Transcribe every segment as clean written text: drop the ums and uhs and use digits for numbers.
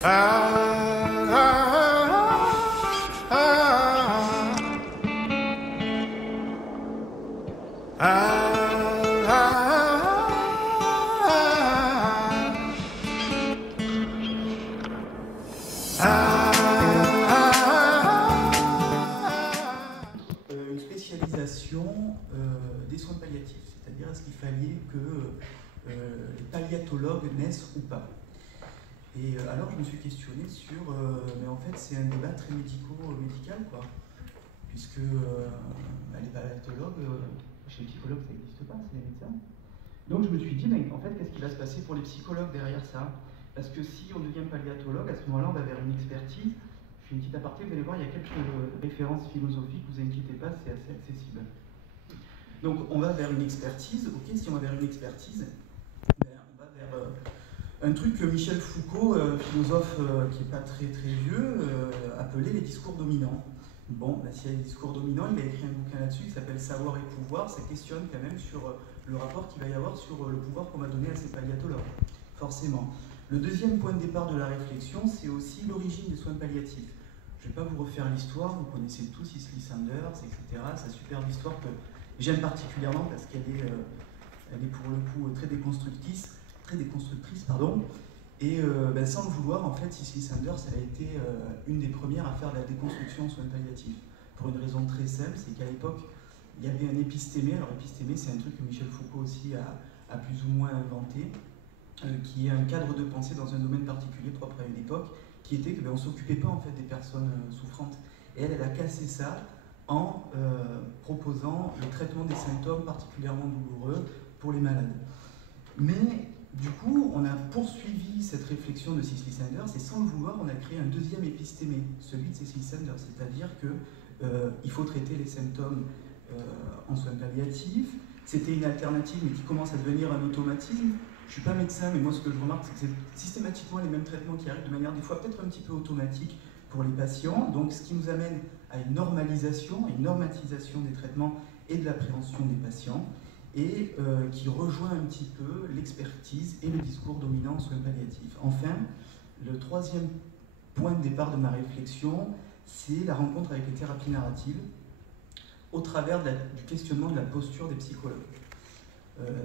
Une spécialisation des soins palliatifs, c'est-à-dire est-ce qu'il fallait que les palliatologues naissent ou pas. Et alors je me suis questionné sur, mais en fait c'est un débat très médical quoi, puisque les palliatologues, chez les psychologues ça n'existe pas, c'est les médecins. Donc je me suis dit, mais en fait qu'est-ce qui va se passer pour les psychologues derrière ça? Parce que si on devient palliatologue, à ce moment-là on va vers une expertise. Je fais une petite aparté, vous allez voir, il y a quelques références philosophiques, vous inquiétez pas, c'est assez accessible. Donc on va vers une expertise, ok, si on va vers une expertise, ben, on va vers un truc que Michel Foucault, philosophe qui n'est pas très vieux, appelait les discours dominants. Bon, ben, s'il y a des discours dominants, il a écrit un bouquin là-dessus qui s'appelle Savoir et pouvoir, ça questionne quand même sur le rapport qu'il va y avoir sur le pouvoir qu'on va donner à ces palliatologues, forcément. Le deuxième point de départ de la réflexion, c'est aussi l'origine des soins palliatifs. Je ne vais pas vous refaire l'histoire, vous connaissez tous Cicely Saunders, etc. Sa superbe histoire que j'aime particulièrement parce qu'elle est pour le coup très déconstructrice, pardon. Et ben, sans le vouloir, en fait, Cicely Saunders, elle a été une des premières à faire de la déconstruction en soins palliatifs. Pour une raison très simple, c'est qu'à l'époque, il y avait un épistémé. Alors épistémé, c'est un truc que Michel Foucault aussi a plus ou moins inventé, qui est un cadre de pensée dans un domaine particulier propre à une époque, qui était que ben, on ne s'occupait pas en fait des personnes souffrantes. Et elle a cassé ça en proposant le traitement des symptômes particulièrement douloureux pour les malades. Mais du coup, on a poursuivi cette réflexion de Cicely Saunders et sans le vouloir, on a créé un deuxième épistémé, celui de Cicely Saunders, c'est-à-dire qu'il faut traiter les symptômes en soins palliatifs. C'était une alternative, mais qui commence à devenir un automatisme. Je ne suis pas médecin, mais moi ce que je remarque, c'est que c'est systématiquement les mêmes traitements qui arrivent de manière des fois peut-être un petit peu automatique pour les patients. Donc ce qui nous amène à une normalisation, une normatisation des traitements et de la prévention des patients, et qui rejoint un petit peu l'expertise et le discours dominant en soins palliatifs. Enfin, le troisième point de départ de ma réflexion, c'est la rencontre avec les thérapies narratives au travers du questionnement de la posture des psychologues.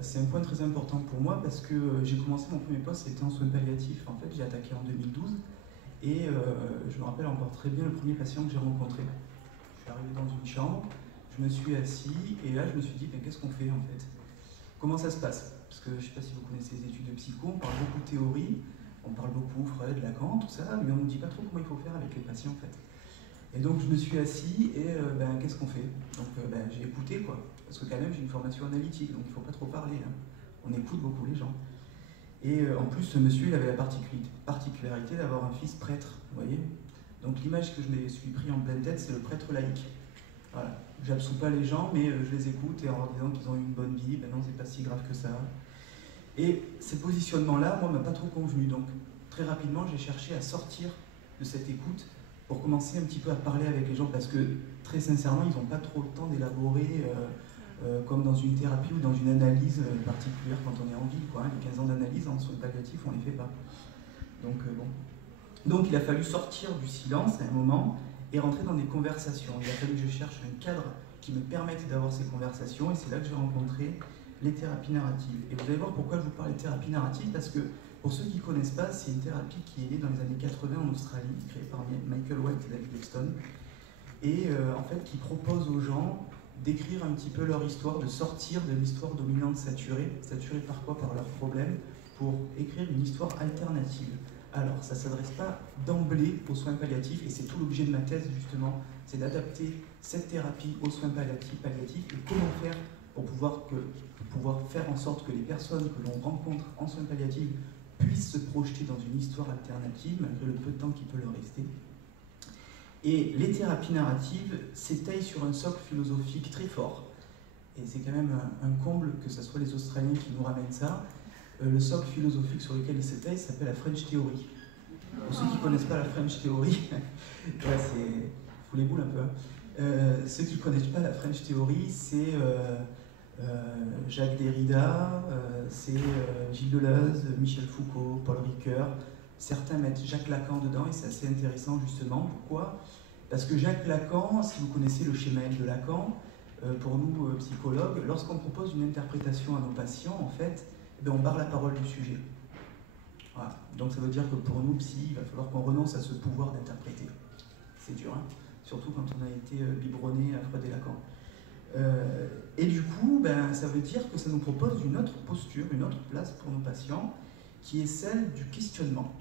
C'est un point très important pour moi parce que j'ai commencé mon premier poste, c'était en soins palliatifs. En fait, j'ai attaqué en 2012 et je me rappelle encore très bien le premier patient que j'ai rencontré. Je suis arrivé dans une chambre, je me suis assis et là je me suis dit, mais qu'est-ce qu'on fait en fait? Comment ça se passe? Parce que je ne sais pas si vous connaissez les études de psycho, on parle beaucoup de théorie, on parle beaucoup Freud, Lacan, tout ça, mais on ne nous dit pas trop comment il faut faire avec les patients en fait. Et donc je me suis assis et ben, qu'est-ce qu'on fait? Donc ben, j'ai écouté quoi, parce que quand même j'ai une formation analytique, donc il ne faut pas trop parler, hein. On écoute beaucoup les gens. Et en plus ce monsieur il avait la particularité d'avoir un fils prêtre, vous voyez. Donc l'image que je me suis pris en pleine tête, c'est le prêtre laïque. Voilà, j'absous pas les gens, mais je les écoute et en leur disant qu'ils ont eu une bonne vie, ben non c'est pas si grave que ça. Et ces positionnements-là, moi, ne m'a pas trop convenu, donc très rapidement j'ai cherché à sortir de cette écoute pour commencer un petit peu à parler avec les gens, parce que très sincèrement, ils n'ont pas trop le temps d'élaborer, comme dans une thérapie ou dans une analyse particulière quand on est en ville, quoi, hein. Les 15 ans d'analyse en soins palliatifs, on ne les fait pas. Donc, bon. Donc il a fallu sortir du silence à un moment et rentrer dans des conversations. Il a fallu que je cherche un cadre qui me permette d'avoir ces conversations, et c'est là que j'ai rencontré les thérapies narratives. Et vous allez voir pourquoi je vous parle des thérapies narratives, parce que pour ceux qui ne connaissent pas, c'est une thérapie qui est née dans les années 80 en Australie, créée par Michael White et David Lexton, et en fait qui propose aux gens d'écrire un petit peu leur histoire, de sortir de l'histoire dominante saturée par quoi? Par leurs problèmes, pour écrire une histoire alternative. Alors, ça ne s'adresse pas d'emblée aux soins palliatifs, et c'est tout l'objet de ma thèse justement, c'est d'adapter cette thérapie aux soins palliatifs et comment faire pour pouvoir faire en sorte que les personnes que l'on rencontre en soins palliatifs puissent se projeter dans une histoire alternative, malgré le peu de temps qui peut leur rester. Et les thérapies narratives s'étayent sur un socle philosophique très fort. Et c'est quand même un comble que ce soit les Australiens qui nous ramènent ça. Le socle philosophique sur lequel ils s'étayent s'appelle la French Theory. Pour ceux qui ne connaissent pas la French Theory, ouais, c'est... Faut les boules un peu. Hein. Ceux qui ne connaissent pas la French Theory, c'est Jacques Derrida, c'est Gilles Deleuze, Michel Foucault, Paul Ricoeur, certains mettent Jacques Lacan dedans, et c'est assez intéressant justement. Pourquoi? Parce que Jacques Lacan, si vous connaissez le schéma L de Lacan, pour nous psychologues, lorsqu'on propose une interprétation à nos patients, en fait, eh bien, on barre la parole du sujet. Voilà. Donc ça veut dire que pour nous, psy, il va falloir qu'on renonce à ce pouvoir d'interpréter. C'est dur, hein, surtout quand on a été biberonné à Freud et Lacan. Et du coup, ben, ça veut dire que ça nous propose une autre posture, une autre place pour nos patients, qui est celle du questionnement.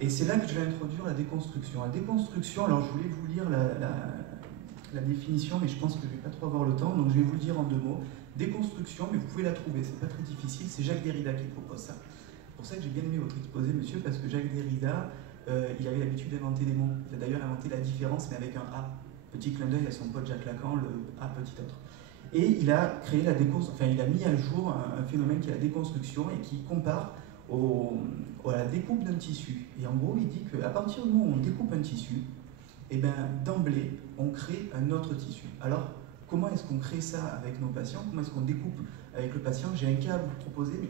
Et c'est là que je vais introduire la déconstruction. La déconstruction, alors je voulais vous lire la définition, mais je pense que je ne vais pas trop avoir le temps, donc je vais vous le dire en 2 mots. Déconstruction, mais vous pouvez la trouver, c'est pas très difficile, c'est Jacques Derrida qui propose ça. C'est pour ça que j'ai bien aimé votre exposé, monsieur, parce que Jacques Derrida, il avait l'habitude d'inventer des mots. Il a d'ailleurs inventé la différence, mais avec un A. Petit clin d'œil à son pote Jacques Lacan, le A petit autre. Et il a créé la déconstruction, enfin il a mis à jour un phénomène qui est la déconstruction et qui compare à la découpe d'un tissu. Et en gros, il dit qu'à partir du moment où on découpe un tissu, et ben, d'emblée, on crée un autre tissu. Alors, comment est-ce qu'on crée ça avec nos patients? Comment est-ce qu'on découpe avec le patient? J'ai un cas à vous proposer, mais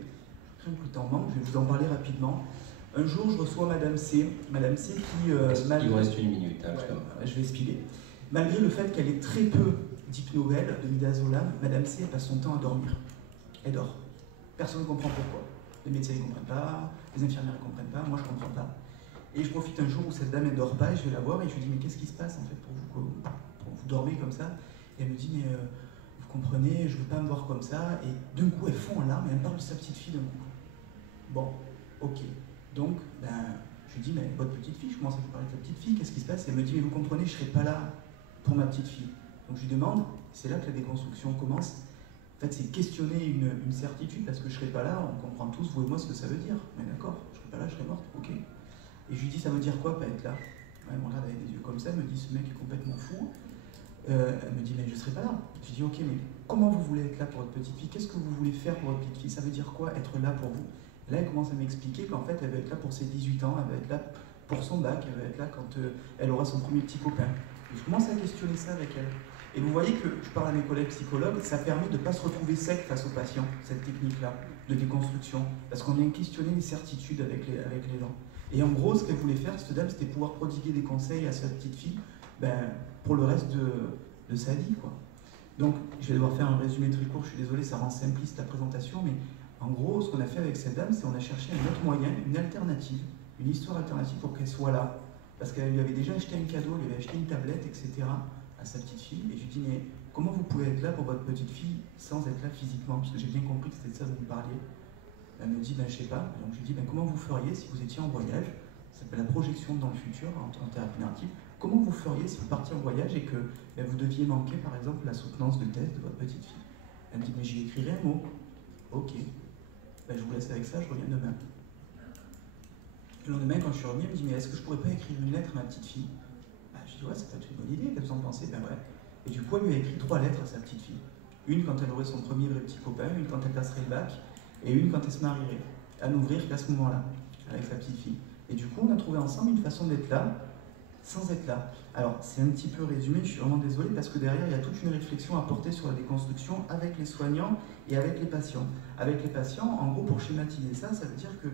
rien que le temps manque, je vais vous en parler rapidement. Un jour, je reçois Madame C qui... il vous reste 1 minute. Hein, ouais, je vais expliquer. Malgré le fait qu'elle ait très peu d'hypnovel, de midazolam, Madame C, elle passe son temps à dormir. Elle dort. Personne ne comprend pourquoi. Les médecins ne comprennent pas, les infirmières ne comprennent pas, moi je ne comprends pas. Et je profite un jour où cette dame ne dort pas, et je vais la voir et je lui dis mais qu'est-ce qui se passe en fait pour vous dormez comme ça? Et elle me dit mais vous comprenez, je ne veux pas me voir comme ça. Et d'un coup elle fond en larmes et elle me parle de sa petite fille d'un coup. Bon, ok. Donc ben, je lui dis mais votre petite fille, je commence à vous parler de sa petite fille, qu'est-ce qui se passe? Et elle me dit mais vous comprenez, je ne serai pas là pour ma petite fille. Donc je lui demande, c'est là que la déconstruction commence. En fait, c'est questionner une certitude, parce que je ne serai pas là, on comprend tous, vous et moi, ce que ça veut dire. Mais d'accord, je ne serai pas là, je serai morte, ok. Et je lui dis, ça veut dire quoi, pas être là? Elle me regarde avec des yeux comme ça, elle me dit, ce mec est complètement fou. Elle me dit, mais je ne serai pas là. Je lui dis, ok, mais comment vous voulez être là pour votre petite fille? Qu'est-ce que vous voulez faire pour votre petite fille? Ça veut dire quoi, être là pour vous? Là, elle commence à m'expliquer qu'en fait, elle va être là pour ses 18 ans, elle va être là pour son bac, elle va être là quand elle aura son premier petit copain. Et je commence à questionner ça avec elle. Et vous voyez que je parle à mes collègues psychologues, ça permet de ne pas se retrouver sec face aux patients, cette technique-là de déconstruction, parce qu'on vient questionner les certitudes avec les gens. Et en gros, ce qu'elle voulait faire, cette dame, c'était pouvoir prodiguer des conseils à sa petite fille pour le reste de sa vie, quoi. Donc, je vais devoir faire un résumé très court, je suis désolé, ça rend simpliste la présentation, mais en gros, ce qu'on a fait avec cette dame, c'est qu'on a cherché un autre moyen, une alternative, une histoire alternative pour qu'elle soit là, parce qu'elle lui avait déjà acheté un cadeau, elle lui avait acheté une tablette, etc., à sa petite fille, et je lui dis mais comment vous pouvez être là pour votre petite fille sans être là physiquement, parce que j'ai bien compris que c'était de ça dont vous parliez. Elle me dit ben je sais pas, donc je lui dis ben comment vous feriez si vous étiez en voyage, ça s'appelle la projection dans le futur en thérapie narrative, comment vous feriez si vous partiez en voyage et que vous deviez manquer par exemple la soutenance de thèse de votre petite fille? Elle me dit mais j'y écrirai un mot. Ok, ben, je vous laisse avec ça, je reviens demain. Le lendemain quand je suis revenu, elle me dit mais est-ce que je pourrais pas écrire une lettre à ma petite fille? Je dis ouais, c'est peut-être une bonne idée, qu'elles en pensaient, ben ouais. Et du coup, elle lui a écrit 3 lettres à sa petite fille. Une quand elle aurait son premier vrai petit copain, une quand elle passerait le bac, et une quand elle se marierait. À n'ouvrir qu'à ce moment-là, avec sa petite fille. Et du coup, on a trouvé ensemble une façon d'être là, sans être là. Alors, c'est un petit peu résumé, je suis vraiment désolé, parce que derrière, il y a toute une réflexion à porter sur la déconstruction avec les soignants et avec les patients. Avec les patients, en gros, pour schématiser ça, ça veut dire que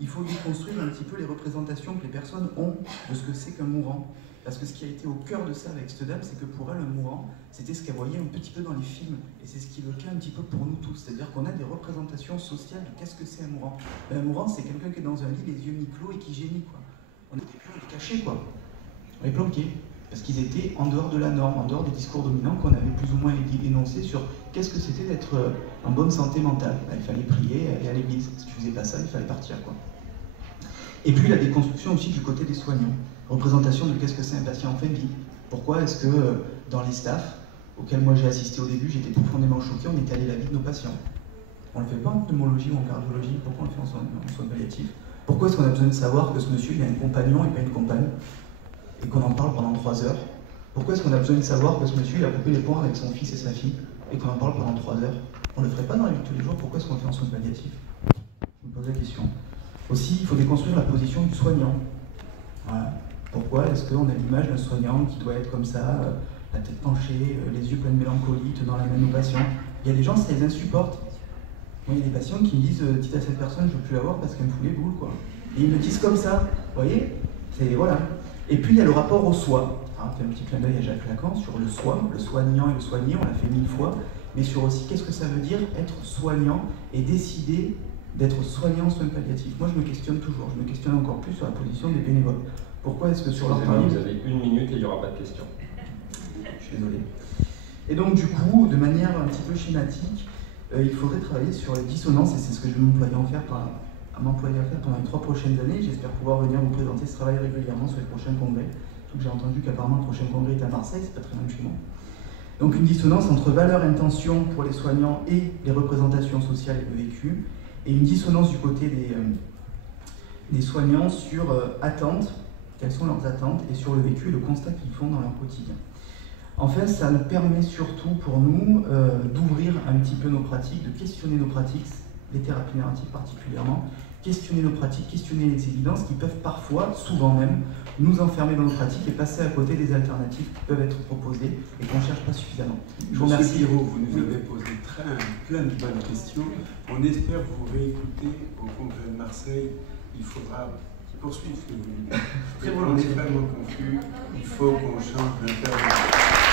il faut déconstruire un petit peu les représentations que les personnes ont de ce que c'est qu'un mourant. Parce que ce qui a été au cœur de ça avec cette dame, c'est que pour elle, un mourant, c'était ce qu'elle voyait un petit peu dans les films. Et c'est ce qui est le cas un petit peu pour nous tous. C'est-à-dire qu'on a des représentations sociales de qu'est-ce que c'est un mourant. Un mourant, c'est quelqu'un qui est dans un lit, les yeux mi-clos et qui gémit, quoi. On était cachés, quoi. On est planqués. Parce qu'ils étaient en dehors de la norme, en dehors des discours dominants qu'on avait plus ou moins énoncés sur qu'est-ce que c'était d'être en bonne santé mentale. Il fallait prier, aller à l'église. Si tu faisais pas ça, il fallait partir, quoi. Et puis la déconstruction aussi du côté des soignants. Représentation de qu'est-ce que c'est un patient en fin de vie. Pourquoi est-ce que dans les staffs auxquels moi j'ai assisté au début, j'étais profondément choqué, on étalait la vie de nos patients. On ne le fait pas en pneumologie ou en cardiologie, pourquoi on le fait en soins palliatifs? Pourquoi est-ce qu'on a besoin de savoir que ce monsieur il a un compagnon et pas une compagne, et qu'on en parle pendant 3 heures? Pourquoi est-ce qu'on a besoin de savoir que ce monsieur il a coupé les ponts avec son fils et sa fille, et qu'on en parle pendant 3 heures? On ne le ferait pas dans la vie de tous les jours, pourquoi est-ce qu'on le fait en soins palliatifs? Je me pose la question. Aussi, il faut déconstruire la position du soignant. Voilà. Pourquoi est-ce qu'on a l'image d'un soignant qui doit être comme ça, la tête penchée, les yeux pleins de mélancolie, tenant la main aux patients? Il y a des gens, ça les insupporte. Moi, il y a des patients qui me disent dites à cette personne, je ne veux plus la voir parce qu'elle me fout les boules, quoi. Et ils le disent comme ça, vous voyez, voilà. Et puis il y a le rapport au soi. Hein, c'est un petit clin d'œil à Jacques Lacan sur le soi, le soignant et le soigné, on l'a fait 1000 fois, mais sur aussi qu'est-ce que ça veut dire être soignant et décider d'être soignant en soins palliatifs. Moi je me questionne toujours, je me questionne encore plus sur la position des bénévoles. Pourquoi est-ce que sur leur temps libre... Vous avez 1 minute et il n'y aura pas de questions. Je suis désolé. Et donc du coup, de manière un petit peu schématique, il faudrait travailler sur les dissonances, et c'est ce que je vais m'employer à faire pendant les 3 prochaines années. J'espère pouvoir venir vous présenter ce travail régulièrement sur les prochains congrès. Surtout que j'ai entendu qu'apparemment le prochain congrès est à Marseille, c'est pas très loin de chez moi. Donc une dissonance entre valeur et intention pour les soignants et les représentations sociales et le vécu, et une dissonance du côté des soignants sur attentes, quelles sont leurs attentes, et sur le vécu et le constat qu'ils font dans leur quotidien. Enfin, ça nous permet surtout pour nous d'ouvrir un petit peu nos pratiques, de questionner nos pratiques, les thérapies narratives particulièrement, questionner nos pratiques, questionner les évidences qui peuvent parfois, souvent même, nous enfermer dans nos pratiques et passer à côté des alternatives qui peuvent être proposées et qu'on ne cherche pas suffisamment. Je vous remercie. Monsieur Pirot, vous nous avez posé plein de bonnes questions. On espère vous réécouter au congrès de Marseille. Il faudra poursuivre ce que vous dites. On est vraiment confus. Il faut qu'on change d'intervention.